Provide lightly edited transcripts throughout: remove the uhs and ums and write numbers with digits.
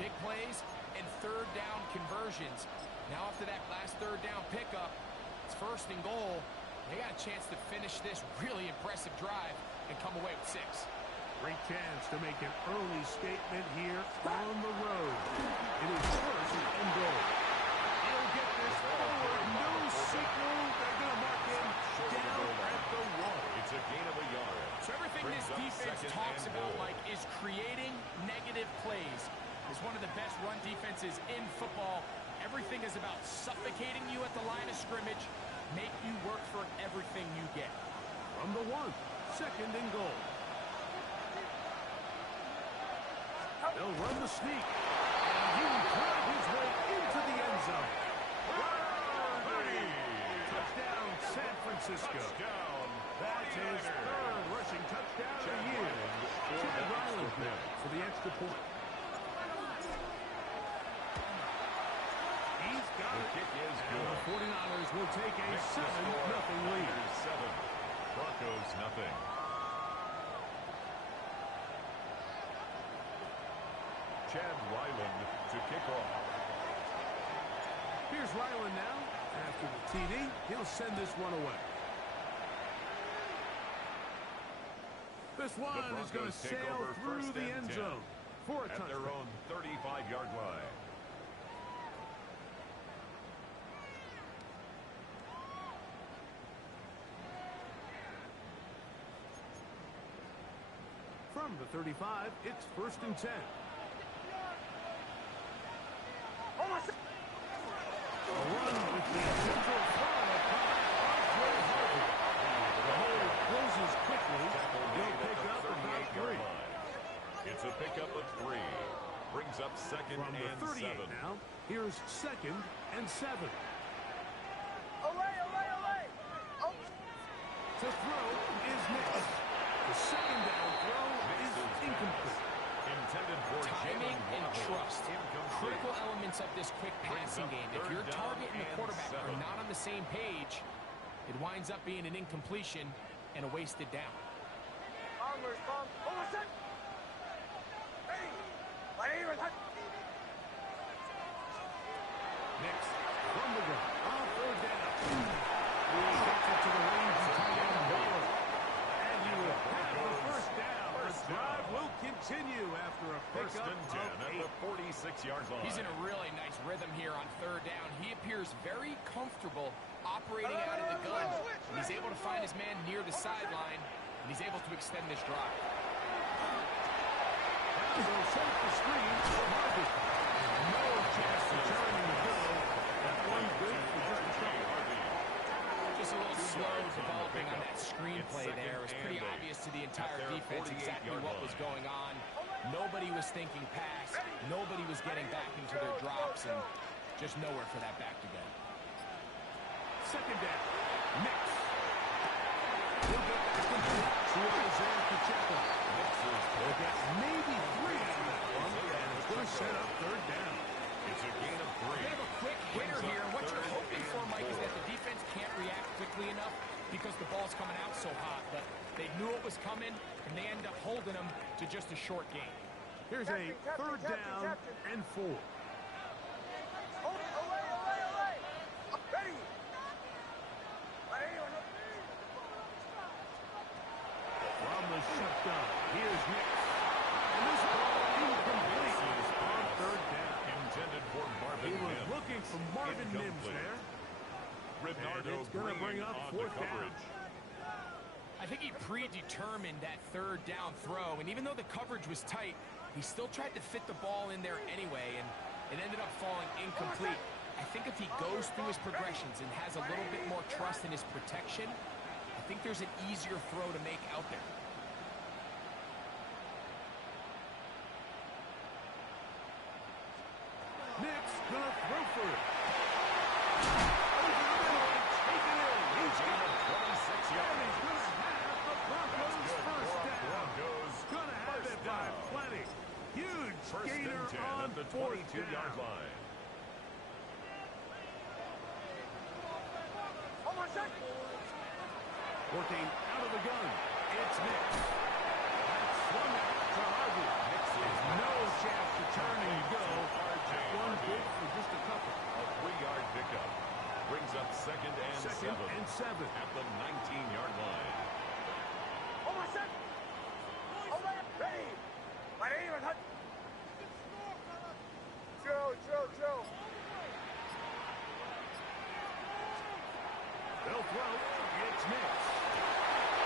big plays, and third down conversions. Now after that last third down pickup, it's 1st and goal. They got a chance to finish this really impressive drive and come away with 6. Great chance to make an early statement here on the road. It is 1st and goal. He'll get this forward. No signal. They're going to mark him down at the 1. It's a gain of a yard. So everything this defense talks about, Mike, is creating negative plays. It's one of the best run defenses in football. Everything is about suffocating you at the line of scrimmage, make you work for everything you get. From the 1, 2nd and goal. They'll run the sneak. And he will drive his way into the end zone. Touchdown, San Francisco. Touchdown. That's his 3rd rushing touchdown of the year. Chad Ryland now for the extra point. He's got it. Kick is And the 49ers will take a 7-0 lead. 7. Broncos nothing. Chad Ryland to kick off. Here's Ryland now. After the TD, he'll send this one away. This one is going to sail through the end zone for a touchdown. At their own 35-yard line. From the 35, it's 1st and 10. A run with the central throw. The hole closes quickly. They'll pick up about 3. It's a pickup of 3. Brings up 2nd From the and 38 7. now, here's 2nd and 7. To throw is missed. The 2nd down throw is incomplete. Intended for timing and trust. Critical elements of this quick passing game. If your target and the quarterback are not on the same page, it winds up being an incompletion and a wasted down. Next, from the gun, on 3rd down. He gets it to the range of tight end Moore. And you will have the 1st down. The drive will continue after a 1st pickup and 10 of at 8. the 46-yard line. He's in a really nice rhythm here on 3rd down. He appears very comfortable operating out of the gun. And he's able to find his man near the sideline, and he's able to extend this drive. They'll set the screen for Harvey. No chance to turn in the middle. That one's good for just a couple. Just a little slow developing on that screenplay there. It was pretty obvious to the entire defense exactly what was going on. Nobody was thinking pass. Nobody was getting back into their drops, and just nowhere for that back to go. 2nd down. Mix. He'll get back to Isaiah Pacheco. They'll get maybe 3 out of that one, and it's going to set up 3rd down. It's a gain of 3. They have a quick hitter here. What you're hoping for, Mike, is that the defense can't react quickly enough because the ball's coming out so hot. But they knew it was coming, and they end up holding them to just a short gain. Here's a 3rd down and 4. From the shotgun, here's Nick. And this ball incomplete on 3rd down. Intended for Marvin He was Mims. looking for Marvin Mims there. Renardo And it's going to bring up on 4th the down. coverage. I think he predetermined that 3rd down throw, and even though the coverage was tight, he still tried to fit the ball in there anyway, and it ended up falling incomplete. I think if he goes through his progressions and has a little bit more trust in his protection, I think there's an easier throw to make out there. Nick's going to throw for it. Over the middle, take it in. He's got it. 26 yards. And he's going to have the Broncos first down. Broncos Going to have it by plenty. Huge gainer on at the 4th 22-yard down. line. Working out of the gun. It's Nick. That's swung out to Harvey. No chance to turn and go. second and 7. At the 19-yard line. They'll throw. It's missed.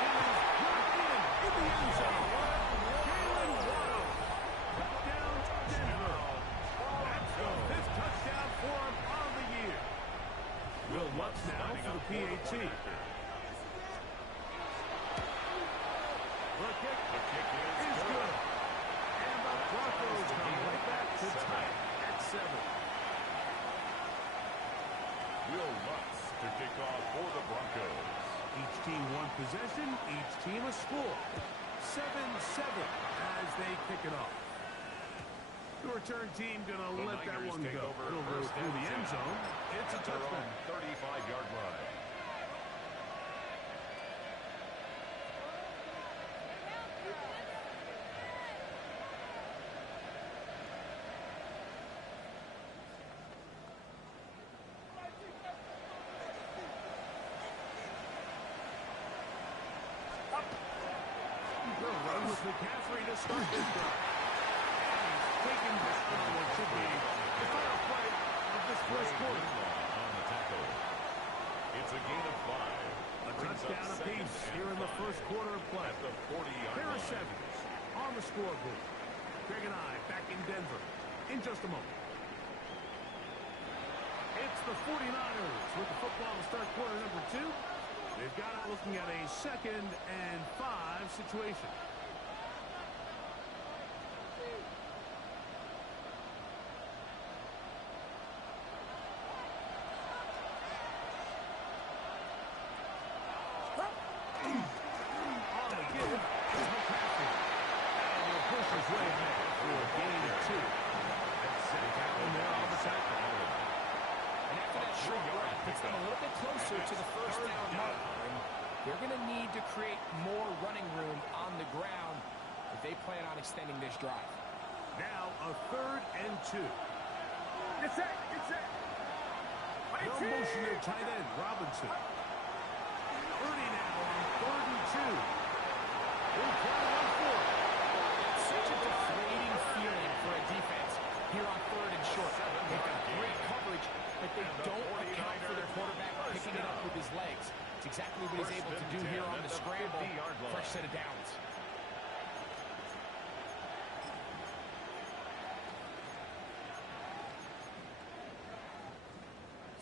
It is dropped in the end zone. Jalen Waddle. Touchdown, Denver. That's the 5th touchdown for him on the year. Will Lutz now for the PAT. The kick is good. And the Broncos come right back to tie at 7. Will Lutz to kick off for the Broncos. Each team one possession, each team a score. 7-7 as they kick it off. The return team gonna let that one go. It'll go through the end zone. It's a touchdown. 35-yard line. They'll run with McCaffrey to start this drive. Taking this one, what should be the final play of this first quarter. On the tackle. It's a gain of 5. A touchdown apiece here in the first quarter of play. At the 40-yard Pair of line. sevens on the scoreboard. Greg and I back in Denver in just a moment. It's the 49ers with the football to start quarter number 2. They've got it looking at a 2nd and 5 situation. On the give is McCaffrey. And will push his way ahead for a gain of 2. And set down there on the tackle. And after that short run, gets them a little bit closer to the first down marker. And they're going to need to create more running room on the ground if they plan on extending this drive. Now a 3rd and 2. It's it. No motion their tight end, Robinson. Purdy now on 3rd and 2. He'll try to run for it. It's such a deflating feeling for a defense here on 3rd and short. They've got great coverage, but they don't account for the quarterback picking it up with his legs. It's exactly what he's able to do here on the scramble. Fresh set of downs.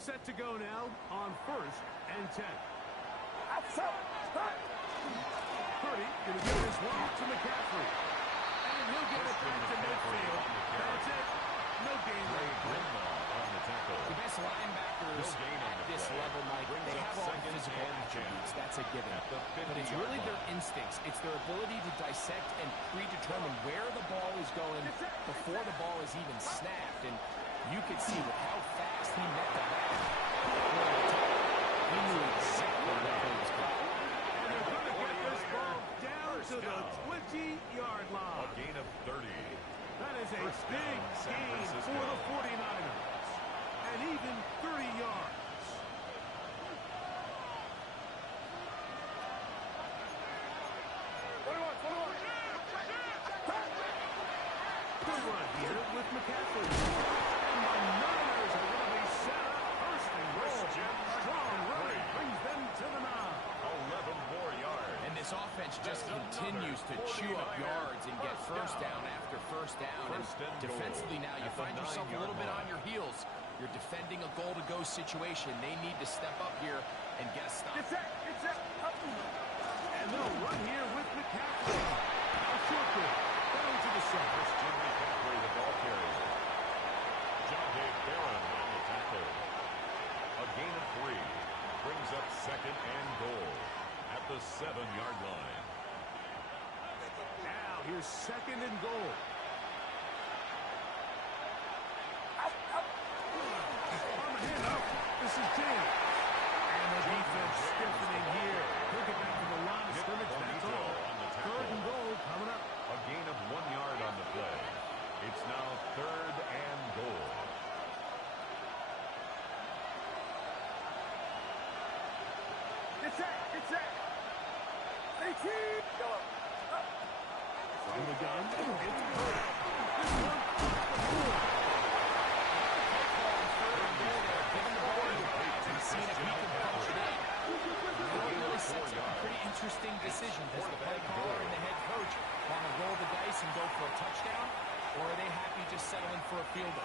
Set to go now on 1st and 10. Purdy going to give this one to McCaffrey. And he'll get it back to midfield. That's it. No gain there. On the tackle. The best linebackers at this level, Mike, they have all the physical attributes. That's a given. But it's really their instincts. It's their ability to dissect and predetermine where the ball is going before the ball is even snapped. And you could see with how fast he met the back. He knew exactly where he was going. And they're going to get this ball down to the 20-yard line. A gain of 30. That is a First big down, San gain Francisco. for the 49ers. And even 30 yards. Good run here with McCaffrey. And the Niners are going to be set up first and goal. Strong run brings them to the 9. 11 more yards. And this offense just continues to chew up yards and get first down after first down. And First and goal defensively now, you at the find yourself a little bit 9-yard on your heels. You're defending a goal-to-go situation. They need to step up here and get a stop. And they'll run here with McCaffrey. A short goal. Down to the center. Christian McCaffrey, the ball carrier. John Dave Barron on the tackle. A gain of 3. Brings up 2nd and goal at the 7-yard line. Now here's 2nd and goal. On the handoff, this is James. And the defense stiffening here. He'll get back to the line of scrimmage, that's all. 3rd and goal coming up. A gain of 1 yard on the play. It's now 3rd and goal. just settling for a field goal.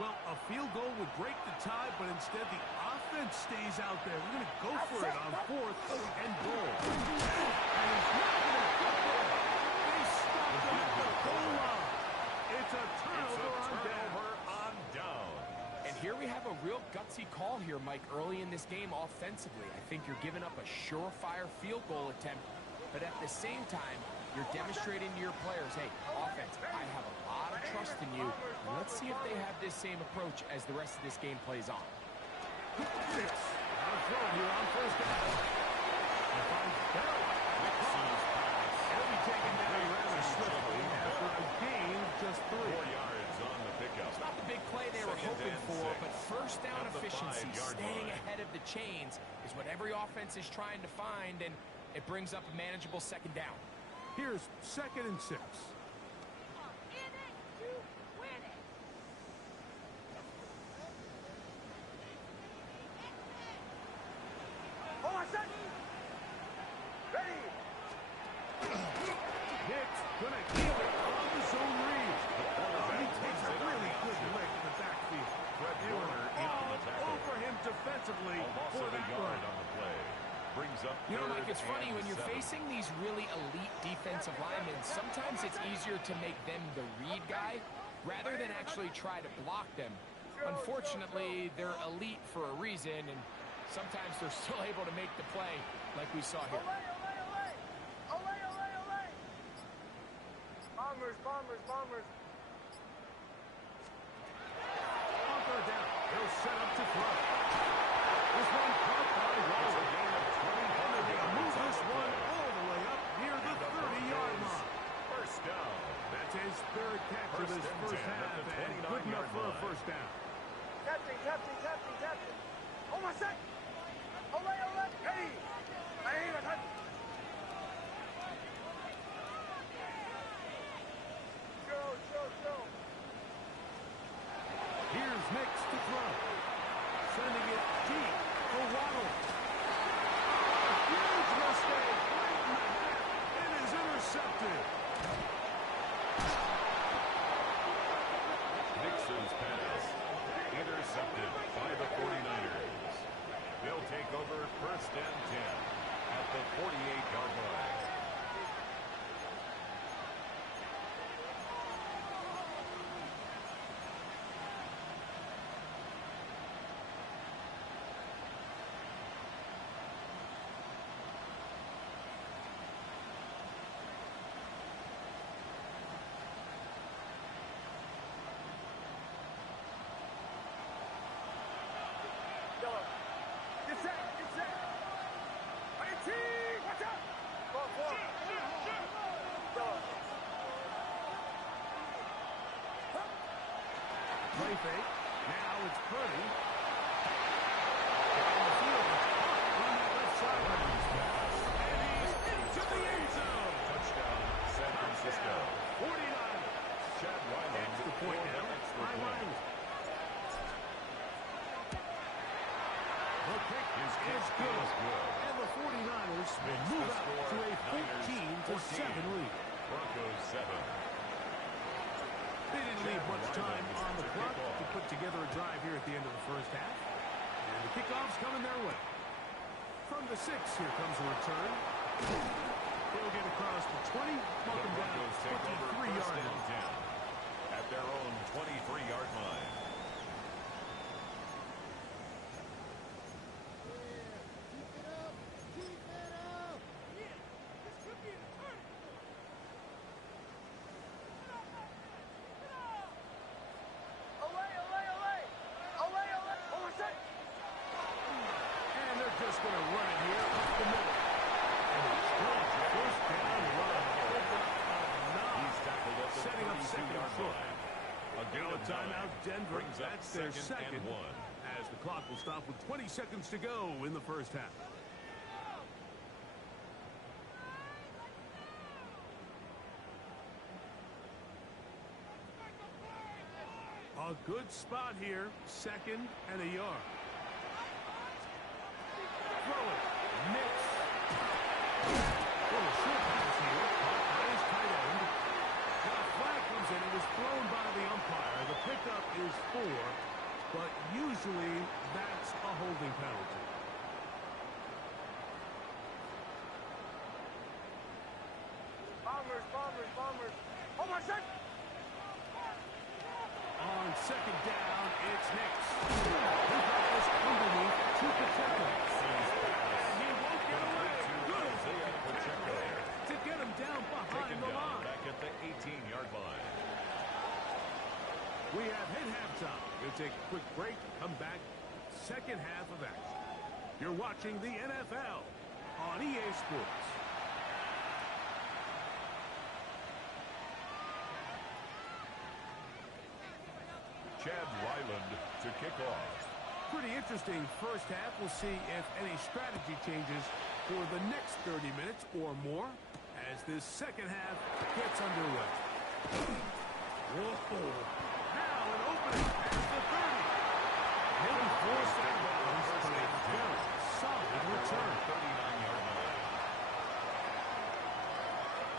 Well, a field goal would break the tie, but instead the offense stays out there. We're going to go for it on 4th and goal. And he's not going to get there. They stopped him at the goal line. It's a turnover on down. And here we have a real gutsy call here, Mike, early in this game offensively. I think you're giving up a surefire field goal attempt, but at the same time, you're demonstrating to your players, hey, offense, I have a lot of trust in you. Let's see if they have this same approach as the rest of this game plays on. Six. Out of throw here on 1st down. And finds Bell. He'll be taken down rather swiftly after a gain of just 3. 4 yards on the pickup. It's not the big play they were hoping for, but first down efficiency, staying ahead of the chains, is what every offense is trying to find, and it brings up a manageable 2nd down. Here's 2nd and 6. Hicks gonna keep it on the zone read. He takes a really good lick in the backfield. They were all over him defensively for that run. On the play. Brings up You know, Mike, it's funny, when you're 7. facing these really elite defensive linemen, sometimes it's easier to make them the read guy rather than actually try to block them. Unfortunately, they're elite for a reason, and sometimes they're still able to make the play like we saw here. Bombers. On 3rd down, they'll set up to throw. This one caught by Waller. And they're going to move this one all the way up near the 30-yard line. First down. That's his 3rd catch of this first half, and good enough for a 1st down. Captain. Oh, my son. Ole. Hey. Go. Here's Nix to throw. Sending it deep for Waddle. A huge mistake right in the half. It is intercepted. Nixon's pass intercepted by the 49ers. They'll take over 1st and 10 at the 48-yard line. Get set. Watch out. Play fake. Now it's Purdy. Down the field. On that left sideline. And he's into the end zone. Touchdown, San Francisco. 49ers. Chad Wyland. Extra point now. By Wyland. The kick is good. And the 49ers will move out to a 14-7 lead. Broncos 7. They didn't leave much time on the clock to put together a drive here at the end of the first half. And the kickoff's coming their way. From the 6, here comes a return. They'll get across the 20, mark them down 23-yard line. At their own 23-yard line. Just going to run it here up the middle. And it's good. First down run. He's tackled at the setting up 2nd and short. A timeout, Denver. Brings up That's their 2nd and 1. As the clock will stop with 20 seconds to go in the first half. A good spot here. 2nd and a yard. Bombers. Hold on, set. On second down, it's Nix. He got this underneath to Pacheco. And he won't get away. Good Pacheco to get him down behind the line. Back at the 18-yard line. We have hit halftime. We'll take a quick break. Come back. Second half of action. You're watching the NFL on EA Sports. Chad Ryland to kick off. Pretty interesting first half. We'll see if any strategy changes for the next 30 minutes or more as this second half gets underway. Whoa. Now an opening at the 30. Maybe forced out of bounds, but a very solid return. 39-yard line.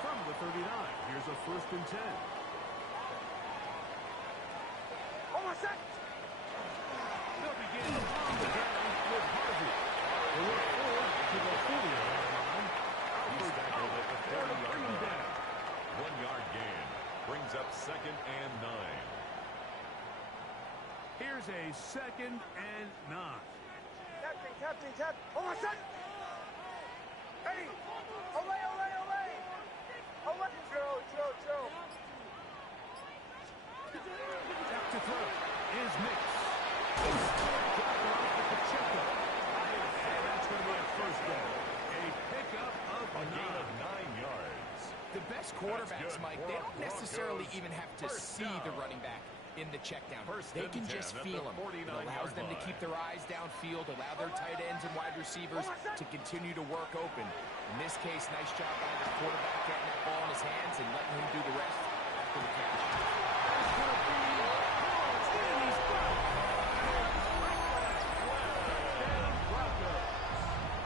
From the 39, here's a 1st and 10. Hold on, set. They'll begin on the ground with Harvey. They look forward to the 40-yard line. He's tackled at the 40-yard Bring him line. down. 1-yard gain. Brings up 2nd and 9. Here's a 2nd and 9. Captain. Hold on, set. Hey. Olay. Joe. Back to throw is Nix. Dropped off to Pacheco. And that's going to be a 1st down. A pickup of A gain 9. of 9 yards. The best quarterbacks, good Mike, for they don't necessarily Broncos. even have to First see the down. running back in the check down. First They and can 10 just at feel the them. It allows 49-yard them to line. keep their eyes downfield, allow their tight ends and wide receivers to continue to work open. In this case, nice job by the quarterback getting that ball in his hands and letting him do the rest after the catch.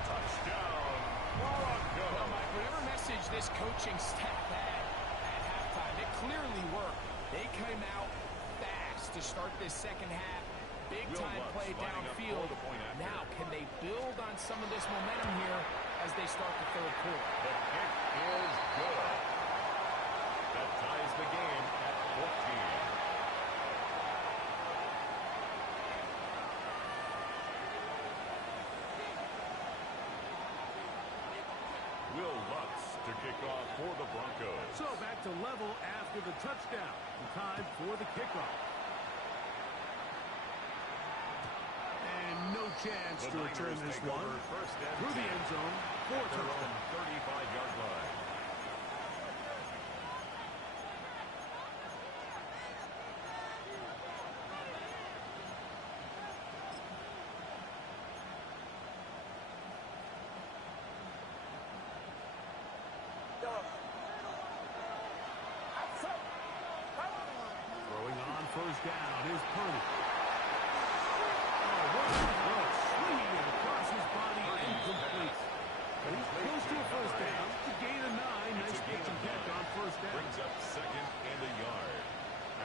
Touchdown, Broncos. Well, Mike, whatever message this coaching staff had at halftime, it clearly worked. They came out fast to start this second half. Big time Will Lutz play lining up downfield. for the point after. Now, can they build on some of this momentum here as they start the 3rd quarter? The kick is good. That ties the game at 14. Will Lutz to kick off for the Broncos. So back to level after the touchdown. Time for the kickoff. And no chance The to return Niners this take one. over 1st and Through the 10 end zone for at their own touchdown. 35-yard line. Throwing on 1st down is Purdy. Oh, what a throw. Swinging it across his body and complete. But he's close to a 1st down. To gain a 9. Nice pitch and catch on 1st down. Brings up 2nd and a yard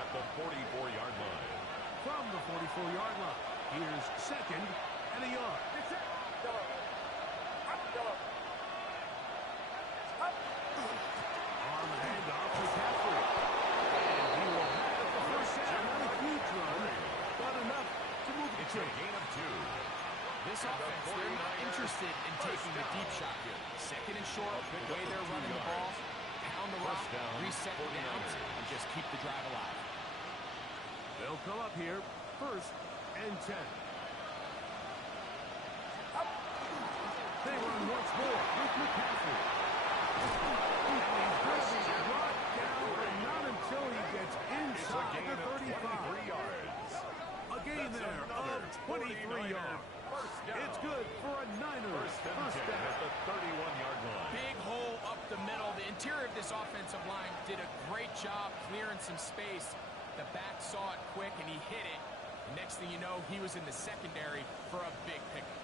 at the 44-yard line. From the 44-yard line, here's 2nd and a yard. On the handoff to Caffrey. And he will have it for 1st down. Not a huge run, but enough to move the It's a chain. gain of 2. This offense, they're not interested in taking the deep shot here. 2nd and short, the way they're running the ball, pound the rock, First down, reset the downs, 49ers. and just keep the drive alive. They'll come up here, 1st and 10. They run once more with McCaffrey. And he's going to be brought down, but not until he gets It's a inside gain the of 35. 23 yards. A gain That's there another of 23 yards. First down. It's good for a Niners First and 10 first down. at the 31-yard line. Big hole up the middle. The interior of this offensive line did a great job clearing some space. The back saw it quick, and he hit it. Next thing you know, he was in the secondary for a big pickup.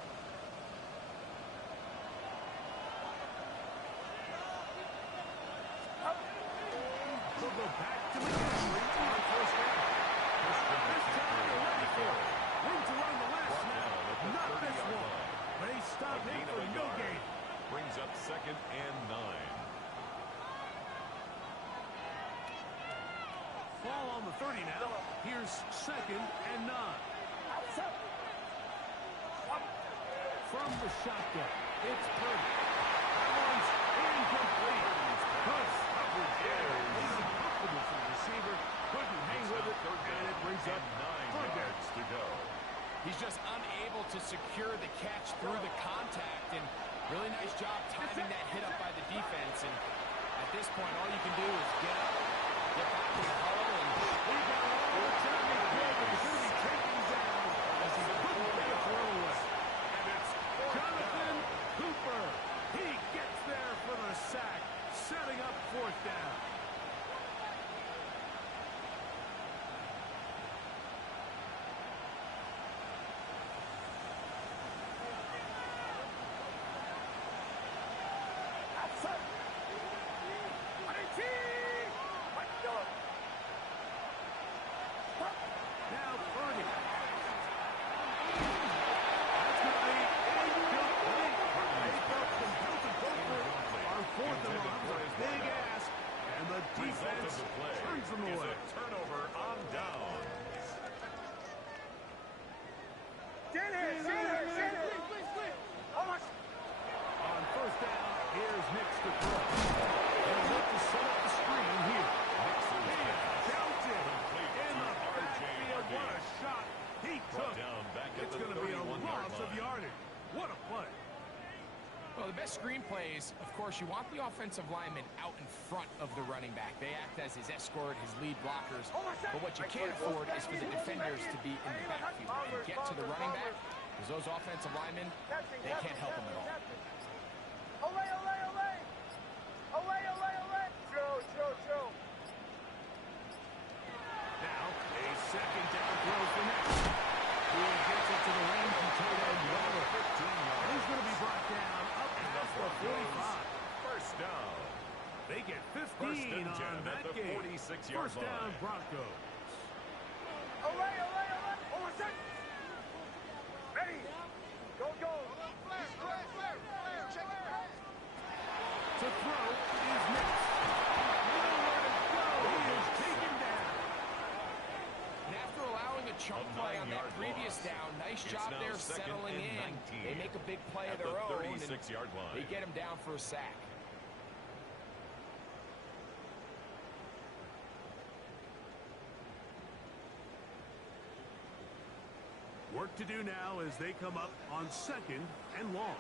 They'll go back to McCaffrey on 1st down. This time they're ready for it. Room to run the last snap. Not this one. They stop him for no gain. Brings up 2nd and 9. on the 30 now. Here's 2nd and 9. From the shotgun, it's Purdy. That one's incomplete. Good coverage there. He's uncomfortable for the receiver. Couldn't hang with it, and it brings up 9 yards to go. He's just unable to secure the catch through the contact, and really nice job timing that hit up by the defense. And at this point, all you can do is get up, get back to the huddle, and he got all the time he could, but he's going to be taken down as he couldn't get a throw away. And it's Jonathan Cooper. He gets there for the sack, setting up 4th down. Now Purdy. That's going to be incomplete. They felt compelled to go for it on 4th and long. A big ask, and the defense turns them away. Turnover on downs. On 1st down, here's Nix to throw. They'll look to set up the screen here. Counted in the backfield. What a shot he took. It's going to be a loss of yardage. What a play. well, the best screen plays, of course, you want the offensive lineman out in front of the running back. They act as his escort, his lead blockers. But what you can't afford is for the defenders to be in the backfield and get to the running back, because those offensive linemen, they can't help him at all. Now, a 2nd down throw for Nix. He gets it to the range and tight end Waller. 15 yards. He's going to be brought down up past the 45. 1st down. They get 15 on that at the game. 46-yard 1st down line. Broncos. Ready. Go. To throw is Nix. Nowhere to go. He is taken down. And after allowing a chunk play on that previous down, nice It's job now there 2nd settling and in. 19 They make a big play of at their the own, and 36-yard line. they get him down for a sack. Work to do now as they come up on 2nd and long.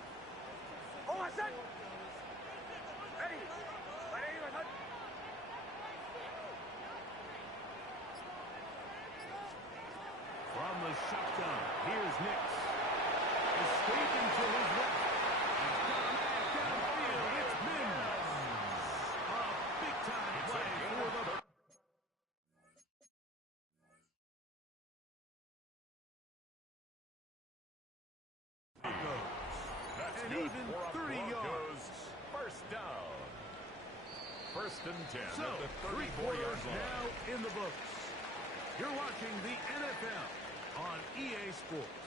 From the shotgun, here's Nix. Escaping to his left. He's got a man downfield. It's Mims. A big-time play for the Broncos. That's And good even for a 30 yards. Broncos 1st down. 1st and 10 So, at the 3 34-yard quarters line. now in the books. You're watching the NFL on EA Sports.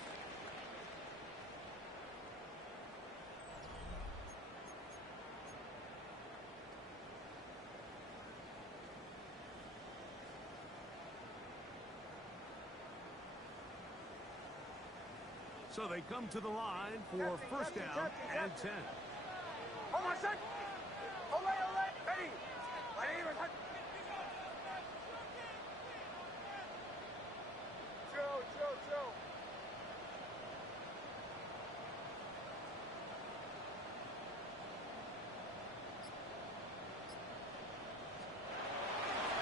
So they come to the line for 1st down and 10.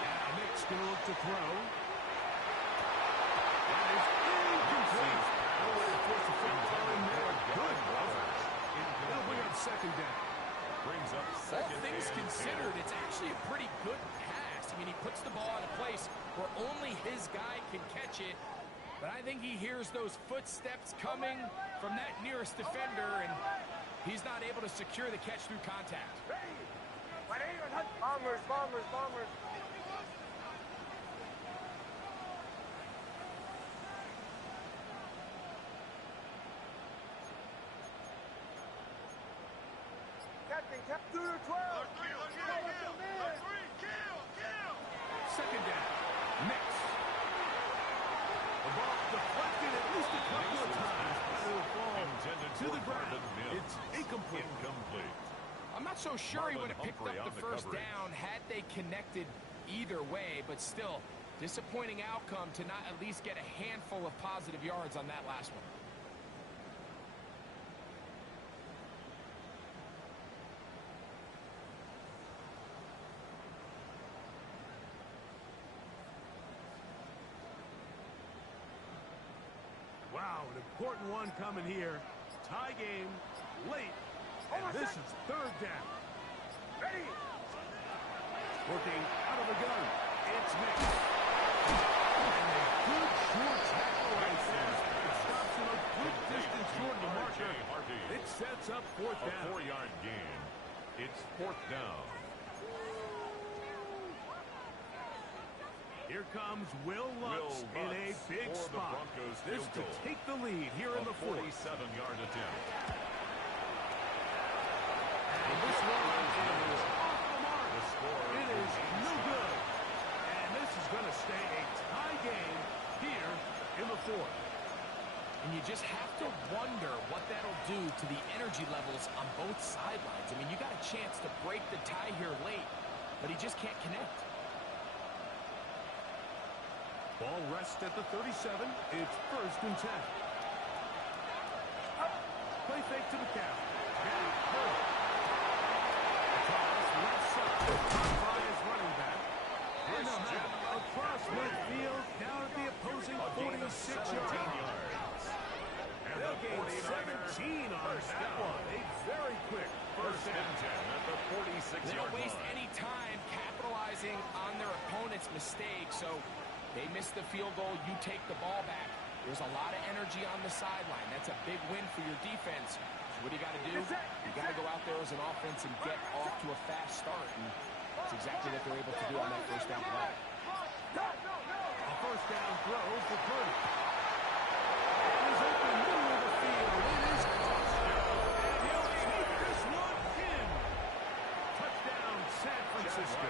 Now Nick's going to look to throw. That is incomplete. No way to force a football in there. Good coverage. It'll bring up 2nd down. Brings up All 2nd things and considered, it's actually a pretty good pass. I mean, he puts the ball in a place where only his guy can catch it. But I think he hears those footsteps coming from that nearest defender, and he's not able to secure the catch through contact. Bombers. Captain, through 12. 2nd down. Mix. The ball deflected at least a couple of times. But it'll fall to the ground. It's incomplete. I'm not so sure he would have picked Humphrey up on the the first coverage. down had they connected either way, but still, disappointing outcome to not at least get a handful of positive yards on that last one. Wow, an important one coming here. Tie game late. And this is third down. Ready. Working out of the gun. It's Mix. And a good short tackle right there. It stops him a good distance toward the marker. It sets up fourth A down. 4-yard gain. It's fourth down. Here comes Will Lutz in a big for the spot. Broncos This field to goal. take the lead here in the fourth. 47-yard attempt. And this one is off the mark. The score It is no good. And this is going to stay a tie game here in the fourth. And you just have to wonder what that'll do to the energy levels on both sidelines. I mean, you got a chance to break the tie here late, but he just can't connect. Ball rests at the 37. It's first and 10. Play fake to the cap. Toss left side. Caught by his running back. And across midfield, down at the opposing 46-yard line. They'll gain 17 on that one. A very quick First and 10 at the 46-yard line. They don't waste any time capitalizing on their opponent's mistake, so they miss the field goal, you take the ball back. There's a lot of energy on the sideline. That's a big win for your defense. So what do you got to do? You got to go out there as an offense and get off to a fast start. And that's exactly what they're able to do on that first down play. A first down throw for Purdy. And he's open middle of the field. It is caught. And he'll take this one in. Touchdown, San Francisco.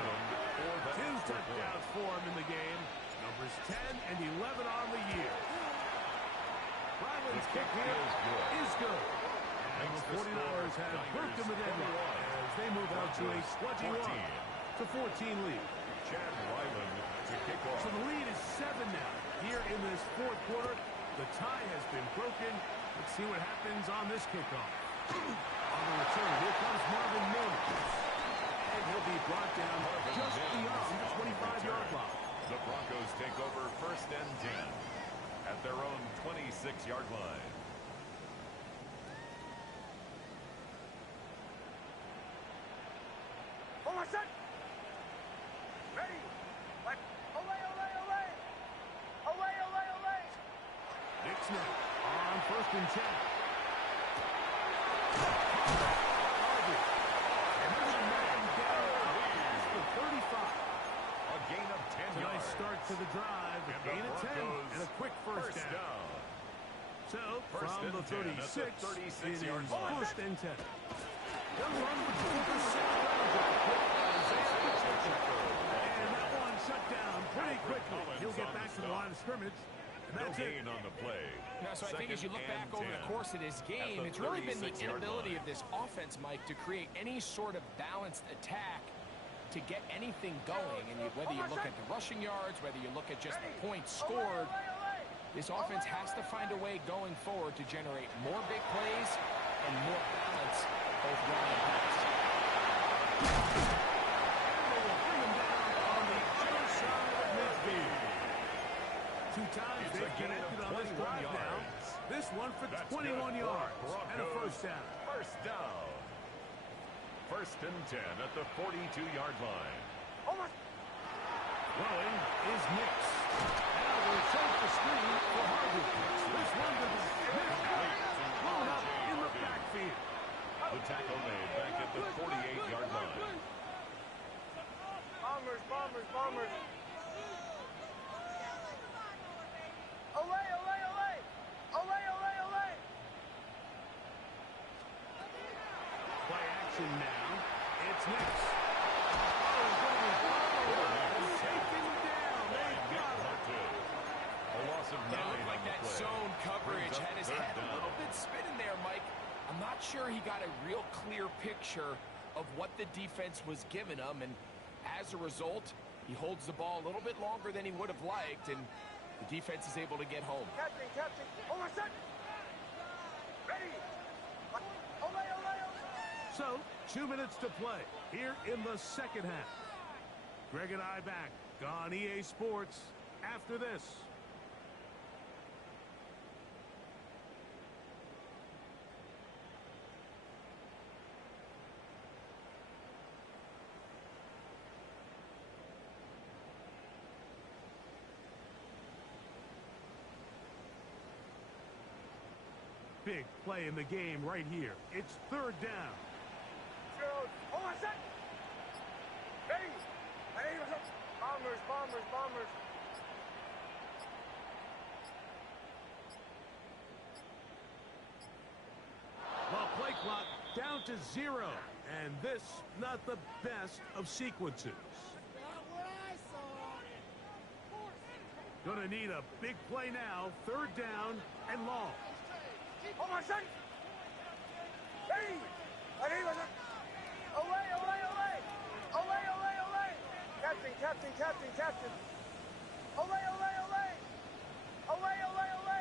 Two touchdowns for him in the game. Numbers 10 and 11 on the year. Ryland's kick here is good. And the 49ers have broken the deadlock as they move out to a 21-14 lead. Chad Ryland to kick off. So the lead is 7 now. Here in this fourth quarter, the tie has been broken. Let's see what happens on this kickoff. On the return, here comes Marvin Mims. And he'll be brought down just beyond the 25-yard line. The Broncos take over first and 10 at their own 26-yard line. Forward set. Ready. Let. Olay, olay, olay. Olay, olay, olay. Nick Smith on first and 10. And this is Madden down past the 35. A gain of 10 A nice yards. start to the drive. A gain of 10 and a quick first down. So, First from and the 10 at 36, the it 36-yard is line. first and 10. They'll run with the second and that one shut down pretty quickly. He'll get back to the line of scrimmage. And No that's it. gain on the play. Now, so I think as you look back over the course of this game, it's really been the inability of this offense, Mike, to create any sort of balanced attack to get anything going. And whether you look at the rushing yards, whether you look at just the points scored, this offense has to find a way going forward to generate more big plays and more balance both run and pass. And they will bring him down on the other side of midfield. Two times It's they've a gain of connected on this 21 drive now. yards. This one for That's 21 good. yards and a Broncos. first down. First down. First and 10 at the 42-yard line. Almost. Throwing is Nix. Now we'll take the screen for Harvey. This one to the blown up in the backfield. The tackle made back at the 48-yard line. Bombers, bombers, bombers. Olay, olay, olay. Olay, olay, olay. Play action now. It's Nix. Oh, and taken down. They got Yeah, it looked like that zone coverage had his head a little bit spinning there, Mike. I'm not sure he got a real clear picture of what the defense was giving him, and as a result, he holds the ball a little bit longer than he would have liked, and the defense is able to get home. Captain, captain. Hold on a second. Ready. Ole, ole, ole. So, 2 minutes to play here in the second half. Greg and I back on EA Sports after this. Big play in the game right here. It's third down. Hold on a second. Ready. Bombers, bombers, bombers. Well, play clock down to 0. And this, not the best of sequences. Gonna need a big play now. Third down and long. Hold on a second. Ready. Ole, ole, ole. Ole, ole, ole. Captain, captain, captain, captain. Ole, ole, ole. Ole, ole, ole.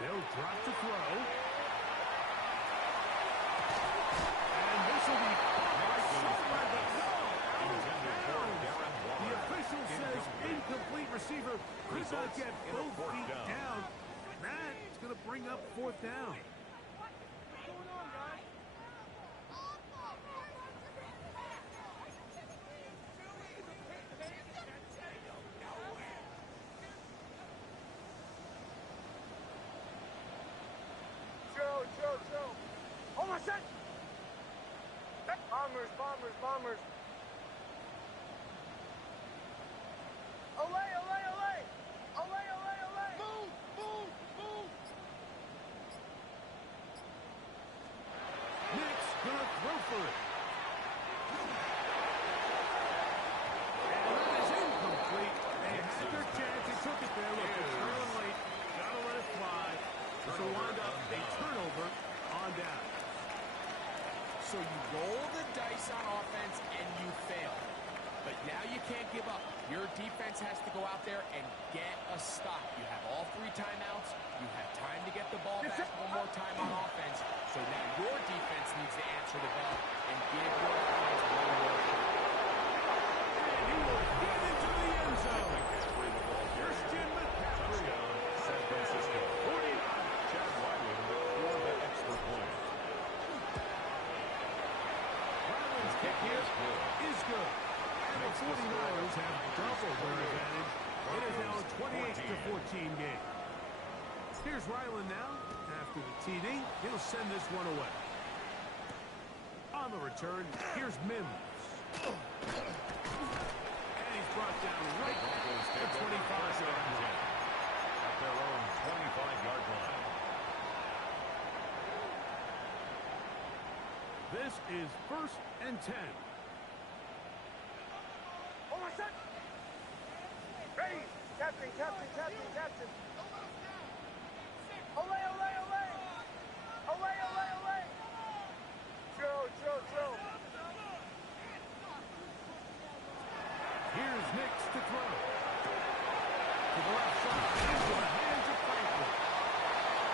They'll drop to throw. And this will be caught somewhere, but no. The official says incomplete receiver could not get both feet down. That's going to bring up fourth down. What's going on, guys? Joe. Hold on a second. Bombers, bombers, bombers. Ole, ole, ole. Ole, ole, ole. Move. Nick's gonna throw for it. And that is incomplete. They had their chance. They took it there. Look, it's trailing late. Gotta let it fly. This will wind up a turnover on down. So you roll the dice on offense and you fail. But now you can't give up. Your defense has to go out there and get a stop. You have all 3 timeouts. You have time to get the ball back one more time on offense. So now your defense needs to answer the bell and give your offense one more shot. And he will get into the end zone. Christian McCaffrey. San Francisco. 49. Chad Wyland for the extra point. Ryland's kick here is good. And the 49ers have doubled their advantage. It is now a 28-14 game. Here's Ryland now. After the TD, he'll send this one away. On the return, here's Mims. And he's brought down right at the 25-yard line. At their own 25-yard line. This is 1st and 10. Hold on a second. Ready. Captain, captain, captain, captain. Ole, ole, ole. Ole, ole, ole. Joe. Here's Nix to throw. To the left side. Into the hands of Franklin.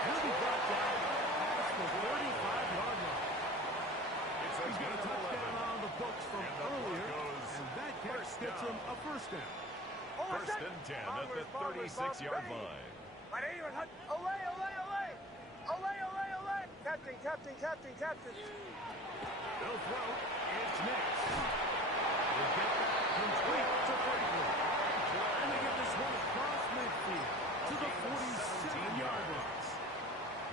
He'll be brought down past the 35-yard line. He's got a touchdown on the books from earlier, and that catch gets him a first down. First and 10 at the 36-yard line. Ole, ole, ole. Ole, ole, ole. Captain. They'll throw. It's Nix. He'll get that complete to Franklin. And they get this one across midfield to the 47-yard line.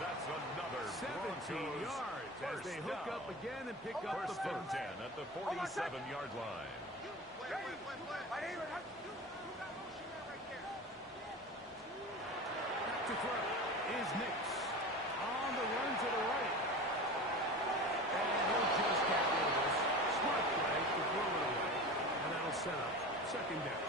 That's another 17 yards as they hook up again and pick up the First and first. 10 at the 47-yard line. To throw is Nix. On the run to the right. And he'll just get rid of this. Smart play to throw it away. And that'll set up second down.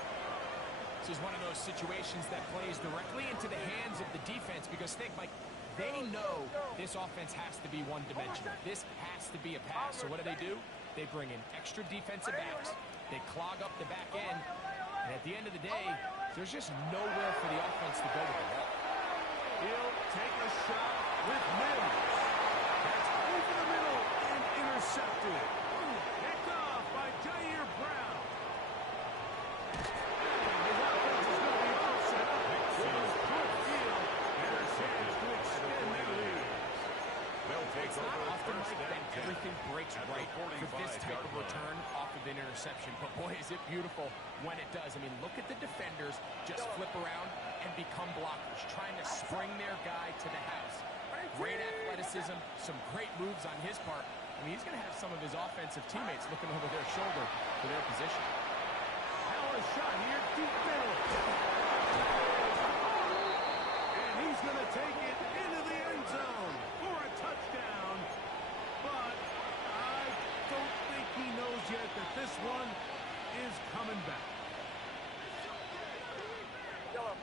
This is one of those situations that plays directly into the hands of the defense because think, Mike, they know this offense has to be one-dimensional. This has to be a pass. So what do? They bring in extra defensive backs. They clog up the back end. And at the end of the day, there's just nowhere for the offense to go with the ball. He'll take a shot with Mims. That's over the middle and intercepted. Picked off by Jair Brown. And his offense is going to be all set up. With good field and a chance to extend their lead. They'll take It's not over often, first Mike, that and 10 everything breaks at the right for this type of 45-yard line. return off of an interception. But boy, is it beautiful when it does. I mean, look at the defenders just flip around and become blockers, trying to spring their guy to the house. Great athleticism, some great moves on his part. I mean, he's going to have some of his offensive teammates looking over their shoulder for their position. Now a shot here, deep middle. And he's going to take it into the end zone for a touchdown. But I don't think he knows yet that this one is coming back. Yellow.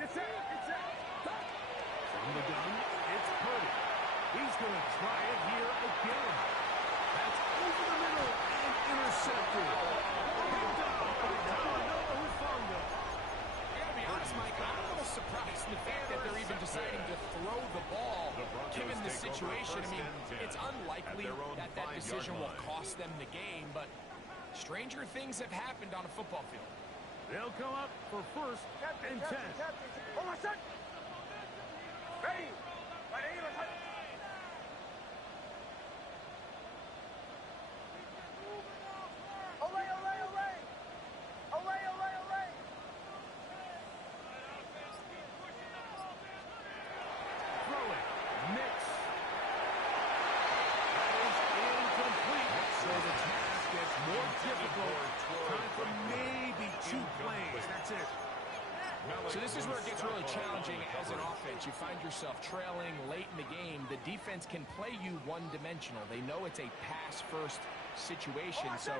Get set. Get set. From the gun, it's Purdy. He's going to try it here again. That's over the middle and intercepted. Picked off by Noah Hufanga. I gotta be honest, Mike, I'm a little surprised in the fact that they're even deciding to throw the ball, given the situation. I mean, it's unlikely that that decision will cost them the game, but stranger things have happened on a football field. They'll come up for first and 10. Captain. Hold on, set. Ready. Right aim. Olay, olay, olay. Olay, olay, olay. Throw it. Mix. That is incomplete. So the task gets more difficult. Time for maybe 2 plays. That's it. So this is where it gets really challenging as an offense. You find yourself trailing late in the game. The defense can play you one-dimensional. They know it's a pass-first situation, so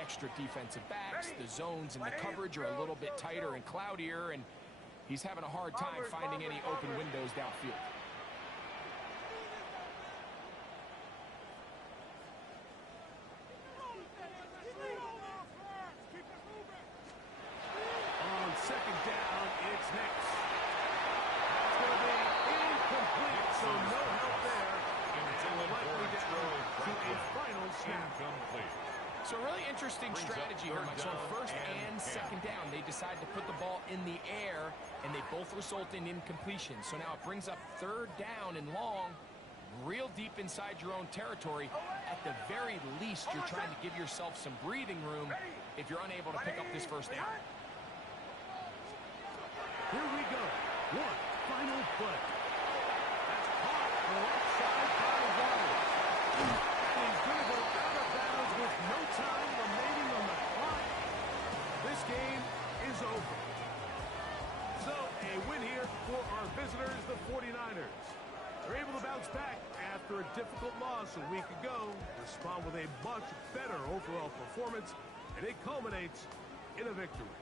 extra defensive backs, the zones and the coverage are a little bit tighter and cloudier, and he's having a hard time finding any open windows downfield. On second down, it's Nix. That's going to be incomplete, so no help there. And we're likely down to a final snap. Incomplete. So a really interesting strategy here, Mike. So on first and second down, they decide to put the ball in the air, and they both result in incompletion. So now it brings up third down and long, real deep inside your own territory. At the very least, you're trying to give yourself some breathing room if you're unable to pick up this first down. Here we go. One final play. That's caught on the right side by Waddle. And he's going to go out of bounds with no time remaining on the clock. This game is over. So, a win here for our visitors, the 49ers. They're able to bounce back after a difficult loss a week ago, respond with a much better overall performance, and it culminates in a victory.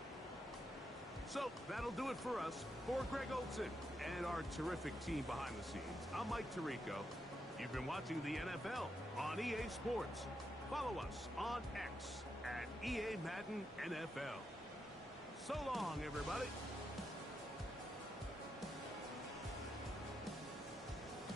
So, that'll do it for us. For Greg Olson and our terrific team behind the scenes, I'm Mike Tirico. You've been watching the NFL on EA Sports. Follow us on X at EA Madden NFL. So long, everybody.